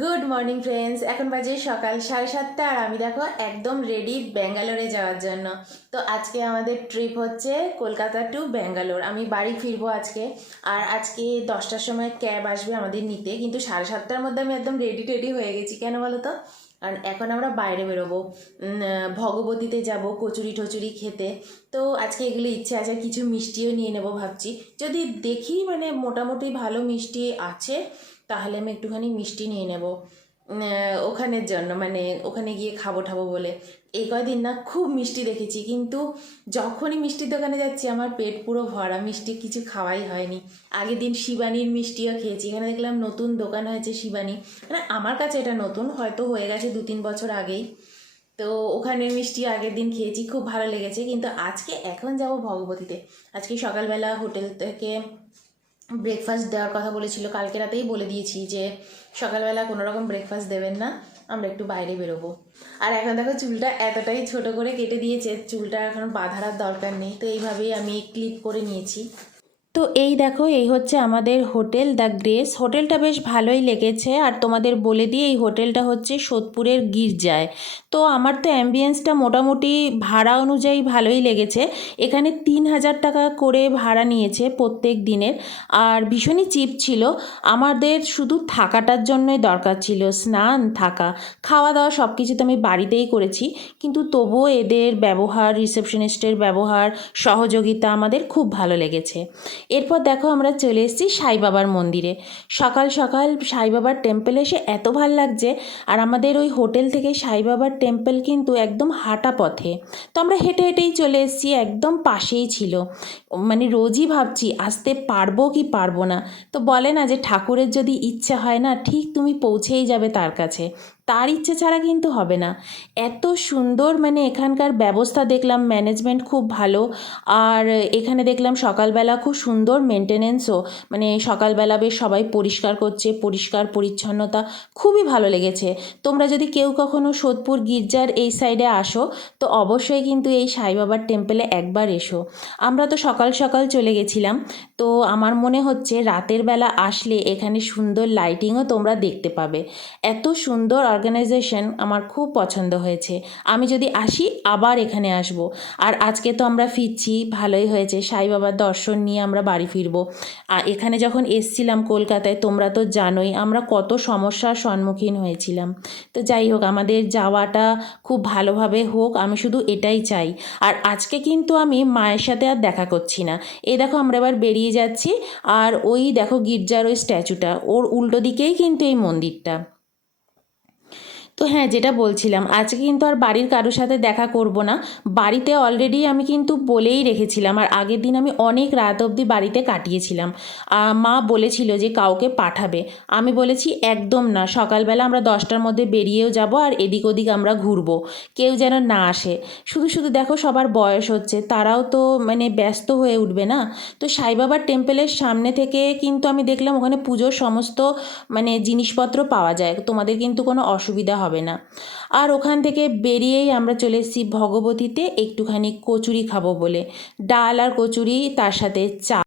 Good morning friends এখন বাজে সকাল সাড়ে সাতটা আর আমি দেখো একদম রেডি ব্যাঙ্গালোরে যাওয়ার জন্য। তো আজকে আমাদের ট্রিপ হচ্ছে কলকাতা টু ব্যাঙ্গালোর। আমি বাড়ি ফিরবো আজকে। আর আজকে দশটার সময় ক্যাব আসবে আমাদের নিতে। কিন্তু সাড়ে সাতটার মধ্যে আমি একদম রেডি টেডি হয়ে গেছি। কেন বলো তো? আর এখন আমরা বাইরে বেরোবো। ভগবতীতে যাব, কচুরি টচুরি খেতে। তো আজকে এগুলো ইচ্ছে আছে, কিছু মিষ্টিও নিয়ে নেব ভাবছি। যদি দেখি মানে মোটামুটি ভালো মিষ্টি আছে তাহলে আমি একটুখানি মিষ্টি নিয়ে নেব। ওখানের জন্য মানে ওখানে গিয়ে খাব ঠাবো বলে। এই কয়দিন না খুব মিষ্টি দেখেছি, কিন্তু যখনই মিষ্টির দোকানে যাচ্ছি আমার পেট পুরো ভরা, মিষ্টি কিছু খাওয়াই হয়নি। আগের দিন শিবানীর মিষ্টিও খেয়েছি, এখানে দেখলাম নতুন দোকান হয়েছে শিবানী। মানে আমার কাছে এটা নতুন, হয়তো হয়ে গেছে দু তিন বছর আগেই। তো ওখানের মিষ্টি আগের দিন খেয়েছি, খুব ভালো লেগেছে, কিন্তু আজকে এখন যাব ভগবতীতে। আজকে সকালবেলা হোটেল থেকে ব্রেকফাস্ট দেওয়ার কথা বলেছিল, কালকে রাতেই বলে দিয়েছি যে সকালবেলা কোনো রকম ব্রেকফাস্ট দেবেন না, আমরা একটু বাইরে বেরোবো। আর এখন দেখো চুলটা এতটাই ছোট করে কেটে দিয়েছে, চুলটা এখন বাঁধার দরকার নেই, তো এইভাবেই আমি ক্লিপ করে নিয়েছি। তো এই দেখো, এই হচ্ছে আমাদের হোটেল, দ্য গ্রেস। হোটেলটা বেশ ভালোই লেগেছে। আর তোমাদের বলে দিই, এই হোটেলটা হচ্ছে সোদপুরের গির্জায়। তো আমার তো অ্যাম্বিয়েন্সটা মোটামুটি ভাড়া অনুযায়ী ভালোই লেগেছে। এখানে তিন হাজার টাকা করে ভাড়া নিয়েছে প্রত্যেক দিনের। আর ভীষণই চিপ ছিল। আমাদের শুধু থাকাটার জন্যই দরকার ছিল, স্নান, থাকা। খাওয়া দাওয়া সব কিছু তো আমি বাড়িতেই করেছি। কিন্তু তবুও এদের ব্যবহার রিসেপশনিস্টের ব্যবহার, সহযোগিতা আমাদের খুব ভালো লেগেছে। এরপর দেখো আমরা চলে এসেছি সাই বাবার মন্দিরে। সকাল সকাল সাই বাবার টেম্পল এসে এত ভালো লাগছে, আর আমাদের ওই হোটেল থেকে সাই বাবার টেম্পল কিন্তু একদম হাঁটা পথে। তো আমরা হেঁটে হেঁটেই চলে এসেছি, একদম পাশেই ছিল। মানে রোজই ভাবছি, আসতে পারব কি পারব না? তো বলে না যে ঠাকুরের যদি ইচ্ছে হয় না, ঠিক তুমি পৌঁছেই যাবে তার কাছে। তার ইচ্ছে ছাড়া কিন্তু হবে না। এত সুন্দর মানে এখানকার ব্যবস্থা দেখলাম ম্যানেজমেন্ট খুব ভালো। আর এখানে দেখলাম সকালবেলা খুব সুন্দর মেনটেনেন্সও মানে সকালবেলা বেশ সবাই পরিষ্কার করছে, পরিষ্কার পরিচ্ছন্নতা খুবই ভালো লেগেছে। তোমরা যদি কেউ কখনো সোদপুর গির্জার এই সাইডে আসো, তো অবশ্যই কিন্তু এই সাই বাবার টেম্পলে একবার এসো। আমরা তো সকাল সকাল চলে গেছিলাম, তো আমার মনে হচ্ছে রাতের বেলা আসলে এখানে সুন্দর লাইটিংও তোমরা দেখতে পাবে। এত সুন্দর অর্গানাইজেশন আমার খুব পছন্দ হয়েছে। আমি যদি আসি, আবার এখানে আসব। আর আজকে তো আমরা ফিরছি, ভালোই হয়েছে। সাই বাবার দর্শন নিয়ে আমরা বাড়ি ফিরবো। আর এখানে যখন এসছিলাম কলকাতায়, তোমরা তো জানোই আমরা কত সমস্যার সম্মুখীন হয়েছিলাম। তো যাই হোক, আমাদের যাওয়াটা খুব ভালোভাবে হোক, আমি শুধু এটাই চাই। আর আজকে কিন্তু আমি মায়ের সাথে আর দেখা করছি না। এই দেখো, আমরা এবার বেরিয়ে যাচ্ছি। আর ওই দেখো গির্জার ওই স্ট্যাচুটা, ওর উল্টো দিকেই কিন্তু এই মন্দিরটা। তো হ্যাঁ যেটা বলছিলাম, আজকে কিন্তু আর বাড়ির কারোর সাথে দেখা করব না। বাড়িতে অলরেডি আমি কিন্তু বলেই রেখেছিলাম, আর আগের দিন আমি অনেক রাত অবধি বাড়িতে কাটিয়েছিলাম। মা বলেছিল যে কাউকে পাঠাবে। আমি বলেছি, একদম না, সকালবেলা আমরা দশটার মধ্যে বেরিয়েও যাব আর এদিক ওদিক আমরা ঘুরবো। কেউ যেন না আসে। শুধু শুধু দেখো সবার বয়স হচ্ছে, তারাও তো মানে ব্যস্ত হয়ে উঠবে না। তো সাই বাবার টেম্পলের সামনে থেকে কিন্তু আমি দেখলাম ওখানে পুজোর সমস্ত মানে জিনিসপত্র পাওয়া যায়। তোমাদের কিন্তু কোনো অসুবিধা হবে না। আর ওখান থেকে বেরিয়েই আমরা চলে এসেছি ভগবতীতে, একটুখানি কচুরি খাব বলে। ডাল আর কচুরি তার সাথে চা।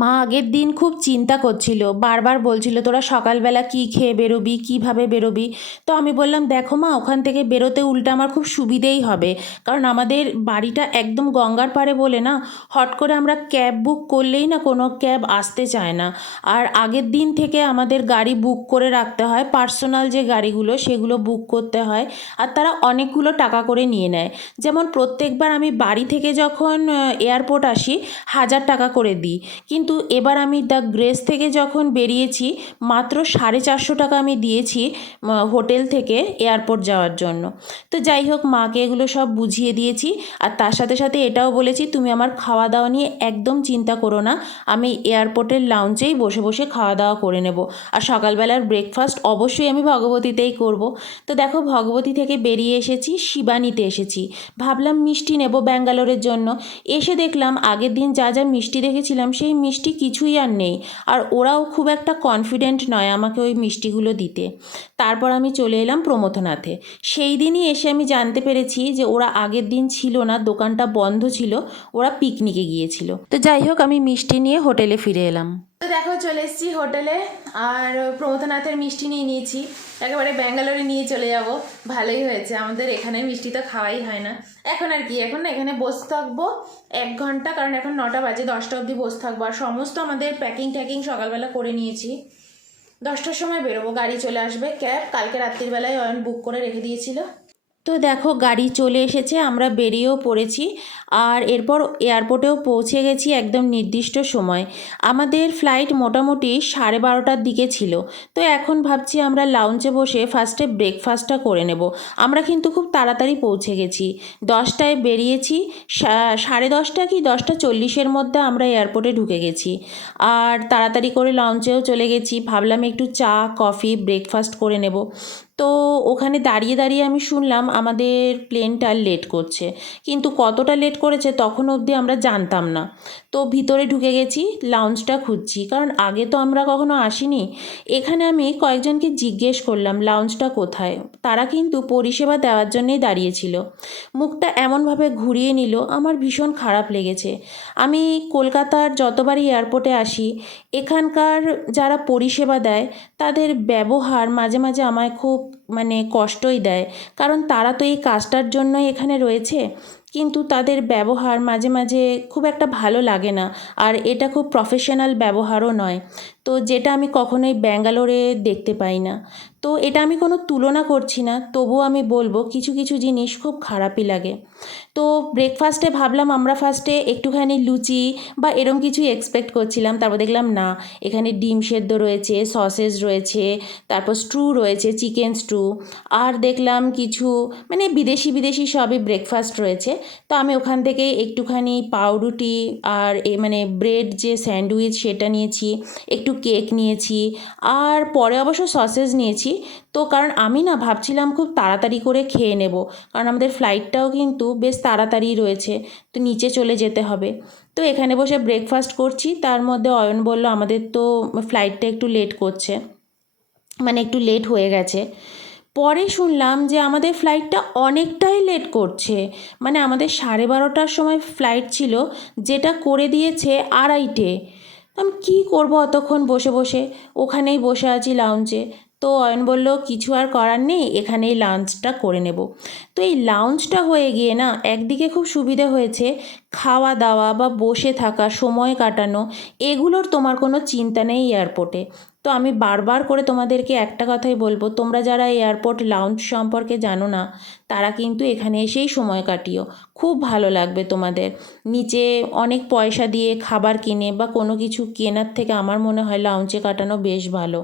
মা আগের দিন খুব চিন্তা করছিল, বারবার বলছিল, তোরা সকালবেলা কী খেয়ে বেরোবি? কীভাবে বেরোবি? তো আমি বললাম, দেখো মা, ওখান থেকে বেরোতে উল্টে আমার খুব সুবিধেই হবে। কারণ আমাদের বাড়িটা একদম গঙ্গার পাড়ে বলে না, হট করে আমরা ক্যাব বুক করলেই না কোনো ক্যাব আসতে চায় না। আর আগের দিন থেকে আমাদের গাড়ি বুক করে রাখতে হয়, পার্সোনাল যে গাড়িগুলো সেগুলো বুক করতে হয়, আর তারা অনেকগুলো টাকা করে নিয়ে নেয়। যেমন প্রত্যেকবার আমি বাড়ি থেকে যখন এয়ারপোর্ট আসি, হাজার টাকা করে দিই। কিন্তু এবার আমি দ্য গ্রেস থেকে যখন বেরিয়েছি, মাত্র সাড়ে চারশো টাকা আমি দিয়েছি হোটেল থেকে এয়ারপোর্ট যাওয়ার জন্য। তো যাই হোক, মাকে এগুলো সব বুঝিয়ে দিয়েছি, আর তার সাথে সাথে এটাও বলেছি, তুমি আমার খাওয়া দাওয়া নিয়ে একদম চিন্তা করো না, আমি এয়ারপোর্টের লাউঞ্জেই বসে বসে খাওয়া দাওয়া করে নেব। আর সকালবেলার ব্রেকফাস্ট অবশ্যই আমি ভগবতীতেই করব। তো দেখো, ভগবতী থেকে বেরিয়ে এসেছি, শিবানীতে এসেছি। ভাবলাম মিষ্টি নেব ব্যাঙ্গালোরের জন্য। এসে দেখলাম আগের দিন যা যা মিষ্টি দেখেছিলাম সেই মিষ্টি কিছুই আর নেই। আর ওরাও খুব একটা কনফিডেন্ট নয় আমাকে ওই মিষ্টিগুলো দিতে। তারপর আমি চলে এলাম প্রমথনাথে। সেই দিনই এসে আমি জানতে পেরেছি যে ওরা আগের দিন ছিল না, দোকানটা বন্ধ ছিল, ওরা পিকনিকে গিয়েছিল। তো যাই হোক, আমি মিষ্টি নিয়ে হোটেলে ফিরে এলাম। তো দেখো, চলে এসেছি হোটেলে, আর প্রমথনাথের মিষ্টি নিয়ে নিয়েছি। একেবারে ব্যাঙ্গালোরে নিয়ে চলে যাব। ভালোই হয়েছে, আমাদের এখানে মিষ্টি তো খাওয়াই হয় না। এখন আর কি, এখন না, এখানে বসে থাকব এক ঘণ্টা, কারণ এখন নটা বাজে, দশটা অবধি বসে থাকব। আর সমস্ত আমাদের প্যাকিং ট্যাকিং সকালবেলা করে নিয়েছি। দশটার সময় বেরোবো, গাড়ি চলে আসবে। ক্যাব কালকে রাত্রিবেলায় অয়ন বুক করে রেখে দিয়েছিল। তো দেখো গাড়ি চলে এসেছে, আমরা বেরিয়েও পড়েছি আর এরপর এয়ারপোর্টেও পৌঁছে গেছি একদম নির্দিষ্ট সময়। আমাদের ফ্লাইট মোটামুটি সাড়ে বারোটার দিকে ছিল। তো এখন ভাবছি আমরা লাউঞ্চে বসে ফার্স্টে ব্রেকফাস্টটা করে নেব। আমরা কিন্তু খুব তাড়াতাড়ি পৌঁছে গেছি। দশটায় বেরিয়েছি সাড়ে দশটা কি দশটা চল্লিশের মধ্যে আমরা এয়ারপোর্টে ঢুকে গেছি। আর তাড়াতাড়ি করে লঞ্চেও চলে গেছি, ভাবলাম একটু চা, কফি ব্রেকফাস্ট করে নেব। তো ওখানে দাঁড়িয়ে দাঁড়িয়ে আমি শুনলাম আমাদের প্লেনটা লেট করছে। কিন্তু কতটা লেট করেছে তখন অবধি আমরা জানতাম না। তো ভিতরে ঢুকে গেছি লাউঞ্জটা খুঁজছি। কারণ আগে তো আমরা কখনো আসিনি। এখানে আমি কয়েকজনকে জিজ্ঞেস করলাম লাউঞ্জটা কোথায়? তারা কিন্তু পরিষেবা দেওয়ার জন্যই দাঁড়িয়েছিল। মুখটা এমনভাবে ঘুরিয়ে নিল, আমার ভীষণ খারাপ লেগেছে। আমি কলকাতার যতবারই এয়ারপোর্টে আসি, এখানকার যারা পরিষেবা দেয়, তাদের ব্যবহার মাঝে মাঝে আমায় খুব মানে কষ্টই দেয়। কারণ তারা তো এই কাজটার জন্যই এখানে রয়েছে। কিন্তু তাদের ব্যবহার মাঝে মাঝে খুব একটা ভালো লাগে না। আর এটা খুব প্রফেশনাল ব্যবহারও নয়। তো যেটা আমি কখনোই ব্যাঙ্গালোরে দেখতে পাই না। তো এটা আমি কোনো তুলনা করছি না, তবুও আমি বলব কিছু কিছু জিনিস খুব খারাপই লাগে। তো ব্রেকফাস্টে ভাবলাম আমরা ফার্স্টে একটুখানি লুচি বা এরম কিছুই এক্সপেক্ট করছিলাম, তারপর দেখলাম না, এখানে ডিম সেদ্ধ রয়েছে সসেজ রয়েছে, তারপর স্ট্রু রয়েছে চিকেন স্ট্রু আর দেখলাম কিছু মানে বিদেশি বিদেশি সবই ব্রেকফাস্ট রয়েছে। তো আমি ওখান থেকে একটুখানি পাউরুটি আর এ মানে ব্রেড যে স্যান্ডউইচ সেটা নিয়েছি, একটু কেক নিয়েছি, আর পরে অবশ্য সসেজ নিয়েছি। তো কারণ আমি না ভাবছিলাম খুব তাড়াতাড়ি করে খেয়ে নেব, কারণ আমাদের ফ্লাইটটাও কিন্তু বেশ তাড়াতাড়ি রয়েছে, তো নিচে চলে যেতে হবে। তো এখানে বসে ব্রেকফাস্ট করছি, তার মধ্যে অয়ন বলল, আমাদের তো ফ্লাইটটা একটু লেট করছে। মানে একটু লেট হয়ে গেছে। পরে শুনলাম যে আমাদের ফ্লাইটটা অনেকটাই লেট করছে মানে আমাদের সাড়ে বারোটার সময় ফ্লাইট ছিল, যেটা করে দিয়েছে আড়াইটে। আমি কী করব অতক্ষণ বসে বসে? ওখানেই বসে আছি লাউঞ্জে তো অয়ন বলল, কিছু আর করার নেই, এখানেই লাঞ্চটা করে নেব। তো এই লাউঞ্জটা হয়ে গিয়ে না, একদিকে খুব সুবিধে হয়েছে খাওয়া দাওয়া বা বসে থাকা, সময় কাটানো, এগুলোর তোমার কোনো চিন্তা নেই এয়ারপোর্টে তো আমি বারবার করে তোমাদেরকে একটা কথাই বলব, তোমরা যারা এয়ারপোর্ট লাউঞ্জ সম্পর্কে জানো না তারা কিন্তু এখানে এসেই সময় কাটিও। খুব ভালো লাগবে তোমাদের। নিচে অনেক পয়সা দিয়ে খাবার কিনে বা কোনো কিছু কেনার থেকে আমার মনে হয় লাউঞ্জে কাটানো বেশ ভালো।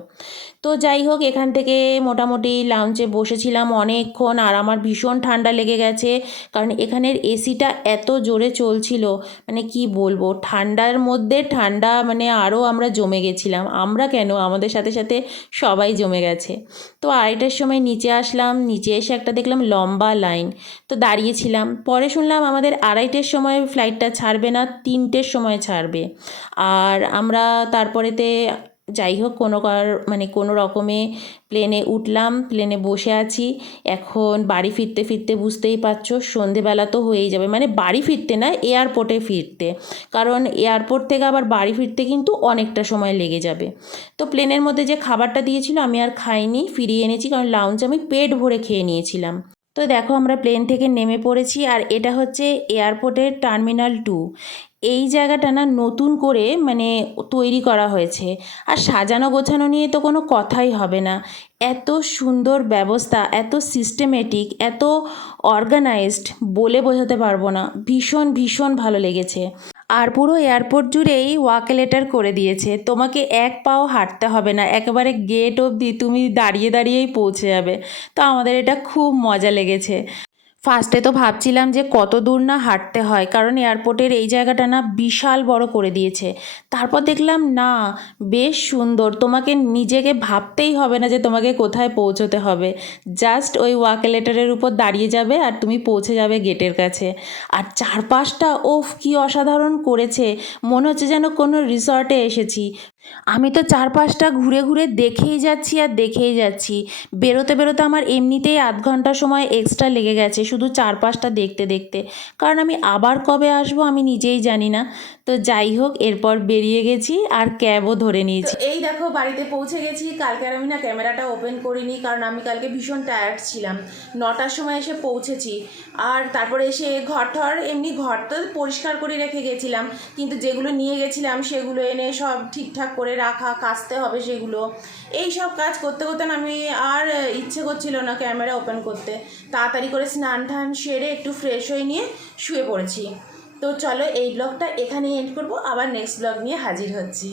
তো যাই হোক, এখান থেকে মোটামুটি লাউঞ্জে বসেছিলাম অনেকক্ষণ আর আমার ভীষণ ঠান্ডা লেগে গেছে। কারণ এখানের এসিটা এত জোরে চলছিল মানে কি বলব, ঠান্ডার মধ্যে ঠান্ডা মানে আরও আমরা জমে গেছিলাম। আমরা কেন? আমাদের সাথে সাথে সবাই জমে গেছে। তো আড়াইটার সময় নিচে আসলাম, নিচে এসে একটা দেখলাম লম্বা লাইন। তো দাঁড়িয়েছিলাম। পরে শুনলাম আমাদের আড়াইটের সময় ফ্লাইটটা ছাড়বে না, তিনটের সময় ছাড়বে। আর আমরা তারপরেতে যাই হোক, কোনো মানে কোনো রকমে প্লেনে উঠলাম প্লেনে বসে আছি। এখন বাড়ি ফিরতে ফিরতে বুঝতেই পারছ, সন্ধেবেলা তো হয়েই যাবে। মানে বাড়ি ফিরতে না এয়ারপোর্টে ফিরতে। কারণ এয়ারপোর্ট থেকে আবার বাড়ি ফিরতে কিন্তু অনেকটা সময় লেগে যাবে। তো প্লেনের মধ্যে যে খাবারটা দিয়েছিল, আমি আর খাইনি, ফিরিয়ে এনেছি। কারণ লাউঞ্চ আমি পেট ভরে খেয়ে নিয়েছিলাম। তো দেখো আমরা প্লেন থেকে নেমে পড়েছি আর এটা হচ্ছে এয়ারপোর্টের টার্মিনাল টু এই জায়গাটা না নতুন করে মানে তৈরি করা হয়েছে। আর সাজানো গোছানো নিয়ে তো কোনো কথাই হবে না। এত সুন্দর ব্যবস্থা, এত সিস্টেমেটিক এত অর্গানাইজড বলে বোঝাতে পারব না। ভীষণ ভীষণ ভালো লেগেছে। আর পুরো এয়ারপোর্ট জুড়েই ওয়াকেলেটার করে দিয়েছে। তোমাকে এক পাও হাঁটতে হবে না। একেবারে গেট অবধি তুমি দাঁড়িয়ে দাঁড়িয়েই পৌঁছে যাবে। তো আমাদের এটা খুব মজা লেগেছে। ফার্স্টে তো ভাবছিলাম যে কত দূর না হাঁটতে হয়, কারণ এয়ারপোর্টের এই জায়গাটা না বিশাল বড় করে দিয়েছে। তারপর দেখলাম, না, বেশ সুন্দর, তোমাকে নিজেকে ভাবতেই হবে না যে তোমাকে কোথায় পৌঁছোতে হবে। জাস্ট ওই ওয়াকেলেটারের উপর দাঁড়িয়ে যাবে আর তুমি পৌঁছে যাবে গেটের কাছে। আর চারপাশটা, ওফ, কি অসাধারণ করেছে। মনে হচ্ছে যেন কোনো রিসর্টে এসেছি। আমি তো চারপাশটা ঘুরে ঘুরে দেখেই যাচ্ছি আর দেখেই যাচ্ছি। বেরোতে বেরোতে আমার এমনিতেই আধ ঘণ্টা সময় এক্সট্রা লেগে গেছে শুধু চারপাশটা দেখতে দেখতে। কারণ আমি আবার কবে আসব আমি নিজেই জানি না। তো যাই হোক, এরপর বেরিয়ে গেছি আর ক্যাবও ধরে নিয়েছি। এই দেখো বাড়িতে পৌঁছে গেছি, কালকে আর আমি না ক্যামেরাটা ওপেন করিনি কারণ আমি কালকে ভীষণ টায়ার্ড ছিলাম। নটার সময় এসে পৌঁছেছি আর তারপরে এসে ঘর টর এমনি ঘর তো পরিষ্কার করে রেখে গেছিলাম। কিন্তু যেগুলো নিয়ে গেছিলাম সেগুলো এনে সব ঠিকঠাক করে রাখা, কাচতে হবে সেগুলো। এই সব কাজ করতে করতে না আমি আর ইচ্ছে করছিল না ক্যামেরা ওপেন করতে। তাড়াতাড়ি করে স্নান টান সেরে একটু ফ্রেশ হয়ে নিয়ে শুয়ে পড়েছি। তো চলো এই ব্লগটা এখানেই এন্ড করব। আবার নেক্সট ব্লগ নিয়ে হাজির হচ্ছি।